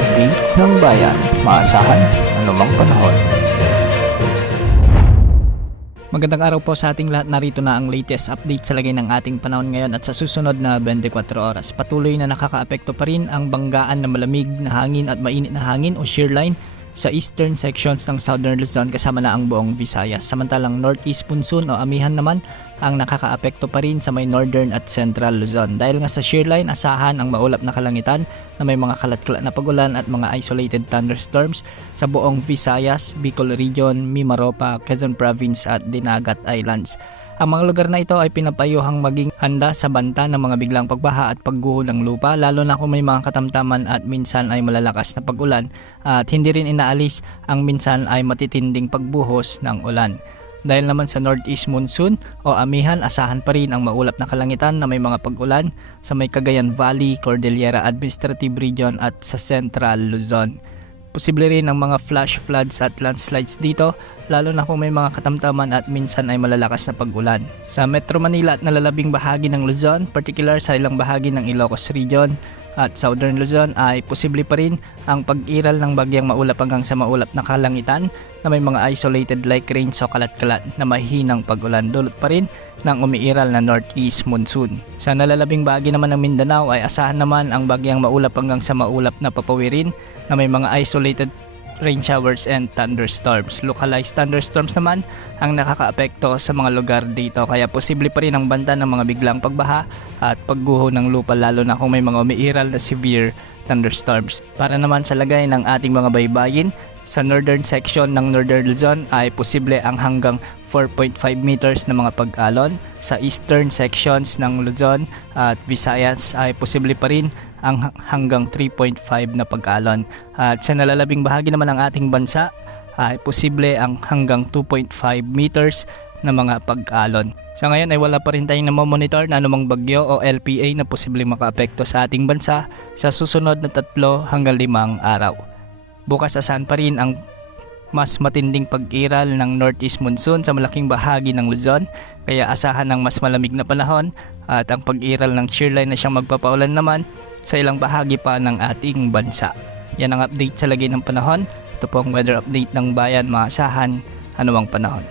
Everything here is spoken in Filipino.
update ng bayan, maasahan anumang panahon. Magandang araw po sa ating lahat. Narito na ang latest update sa lagay ng ating panahon ngayon at sa susunod na 24 oras. Patuloy na nakakaapekto pa rin ang banggaan na malamig na hangin at mainit na hangin o shear line sa eastern sections ng Southern Luzon kasama na ang buong Visayas. Samantalang northeast monsoon o amihan naman ang nakakaapekto pa rin sa may northern at central Luzon. Dahil nga sa shear line, asahan ang maulap na kalangitan na may mga kalat-kalat na pagulan at mga isolated thunderstorms sa buong Visayas, Bicol Region, Mimaropa, Quezon Province at Dinagat Islands. Ang mga lugar na ito ay pinapayuhang maging handa sa banta ng mga biglang pagbaha at pagguho ng lupa, lalo na kung may mga katamtaman at minsan ay malalakas na pag-ulan, at hindi rin inaalis ang minsan ay matitinding pagbuhos ng ulan. Dahil naman sa northeast monsoon o amihan, asahan pa rin ang maulap na kalangitan na may mga pag-ulan sa may Cagayan Valley, Cordillera Administrative Region at sa Central Luzon. Posible rin ang mga flash floods at landslides dito, lalo na kung may mga katamtaman at minsan ay malalakas na pag-ulan. Sa Metro Manila at nalalabing bahagi ng Luzon, particular sa ilang bahagi ng Ilocos Region at Southern Luzon, ay posible pa rin ang pag-iral ng bagyang maulap hanggang sa maulap na kalangitan na may mga isolated like rains o kalat-kalat na mahinang pag-ulan. Dulot pa rin ng umiiral na northeast monsoon. Sa nalalabing bahagi naman ng Mindanao ay asahan naman ang bagyang maulap hanggang sa maulap na papawirin na may mga isolated rain showers and thunderstorms. Localized thunderstorms naman ang nakakaapekto sa mga lugar dito, kaya posible pa rin ang banta ng mga biglang pagbaha at pagguho ng lupa, lalo na kung may mga umiiral na severe thunderstorms. Para naman sa lagay ng ating mga baybayin, sa northern section ng Northern Luzon ay posible ang hanggang 4.5 meters na mga pag-alon. Sa eastern sections ng Luzon at Visayas ay posible pa rin ang hanggang 3.5 na pag-alon. At sa nalalabing bahagi naman ng ating bansa ay posible ang hanggang 2.5 meters na mga pag-alon. Sa ngayon ay wala pa rin tayong namomonitor na anumang bagyo o LPA na posibleng makaapekto sa ating bansa sa susunod na 3 hanggang 5 araw. Bukas asahan pa rin ang mas matinding pag-iral ng northeast monsoon sa malaking bahagi ng Luzon, kaya asahan ng mas malamig na panahon at ang pag-iral ng shear line na siyang magpapaulan naman sa ilang bahagi pa ng ating bansa. Yan ang update sa lagay ng panahon. Ito po ang weather update ng bayan, maasahan anumang panahon.